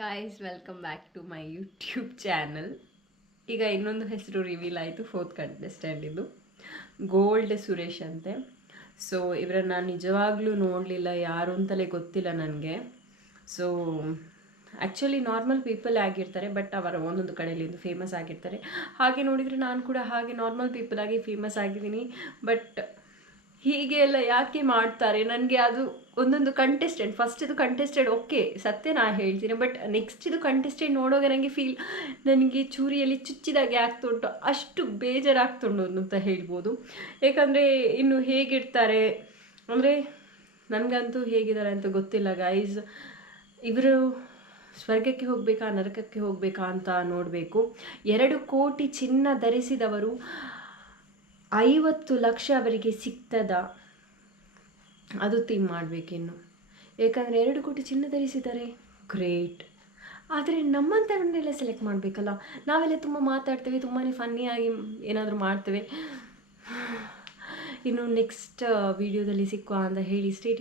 Guys welcome back to my YouTube channel ಈಗ ಇನ್ನೊಂದು ಹೆಸರು ರಿವೀಲ್ ಆಯಿತು ಫೋರ್ತ್ ಕಂಟೆಸ್ಟೆಂಟ್ ಇದು. ಗೋಲ್ಡ್ ಸುರೇಶ್ ಅಂತೆ. ಸೊ ಇವರನ್ನು ನಿಜವಾಗ್ಲೂ ನೋಡಲಿಲ್ಲ, ಯಾರು ಅಂತಲೇ ಗೊತ್ತಿಲ್ಲ ನನಗೆ. ಸೊ ಆ್ಯಕ್ಚುಲಿ ನಾರ್ಮಲ್ ಪೀಪಲ್ ಆಗಿರ್ತಾರೆ ಬಟ್ ಅವರ ಒಂದೊಂದು ಕಡೆಯಲ್ಲಿ ಫೇಮಸ್ ಆಗಿರ್ತಾರೆ. ಹಾಗೆ ನೋಡಿದರೆ ನಾನು ಕೂಡ ಹಾಗೆ ನಾರ್ಮಲ್ ಪೀಪಲ್ ಆಗಿ ಫೇಮಸ್ ಆಗಿದ್ದೀನಿ ಬಟ್ ಹೀಗೆ ಎಲ್ಲ ಯಾಕೆ ಮಾಡ್ತಾರೆ? ನನಗೆ ಅದು ಒಂದೊಂದು ಕಂಟೆಸ್ಟೆಂಟ್ ಫಸ್ಟ್ ಇದು ಕಂಟೆಸ್ಟೆಂಟ್ ಓಕೆ ಸತ್ಯ ನಾ ಹೇಳ್ತೀನಿ ಬಟ್ ನೆಕ್ಸ್ಟ್ ಇದು ಕಂಟೆಸ್ಟೆಂಟ್ ನೋಡುವಾಗ ನನಗೆ ಫೀಲ್ ನನಗೆ ಚೂರಿಯಲ್ಲಿ ಚುಚ್ಚಿದಾಗೆ ಆಗ್ತುಂಟು, ಅಷ್ಟು ಬೇಜಾರಾಗ್ತುಂಡು ಅಂತ ಹೇಳ್ಬೋದು. ಯಾಕಂದರೆ ಇನ್ನು ಹೇಗಿರ್ತಾರೆ? ಅಂದರೆ ನನಗಂತೂ ಹೇಗಿದ್ದಾರೆ ಅಂತ ಗೊತ್ತಿಲ್ಲ ಗೈಸ್ ಇವರು ಸ್ವರ್ಗಕ್ಕೆ ಹೋಗಬೇಕಾ, ನರಕಕ್ಕೆ ಹೋಗಬೇಕಾ ಅಂತ ನೋಡಬೇಕು. ಎರಡು ಕೋಟಿ ಚಿನ್ನ ಧರಿಸಿದವರು ಐವತ್ತು ಲಕ್ಷ ಅವರಿಗೆ ಸಿಗ್ತದ? ಅದು ಥಿಂಕ್ ಮಾಡಬೇಕಿನ್ನು. ಏಕೆಂದರೆ ಎರಡು ಕೋಟಿ ಚಿನ್ನ ಧರಿಸಿದ್ದಾರೆ. ಗ್ರೇಟ್. ಆದರೆ ನಮ್ಮಂಥವ್ರನ್ನೆಲ್ಲ ಸೆಲೆಕ್ಟ್ ಮಾಡಬೇಕಲ್ಲ? ನಾವೆಲ್ಲ ತುಂಬ ಮಾತಾಡ್ತೇವೆ ತುಂಬಾ ಫನ್ನಿಯಾಗಿ ಏನಾದರೂ ಮಾಡ್ತೇವೆ. ಇನ್ನು ನೆಕ್ಸ್ಟ್ ವಿಡಿಯೋದಲ್ಲಿ ಸಿಕ್ಕುವ ಅಂತ ಹೇಳಿ ಸ್ಟೇಟ್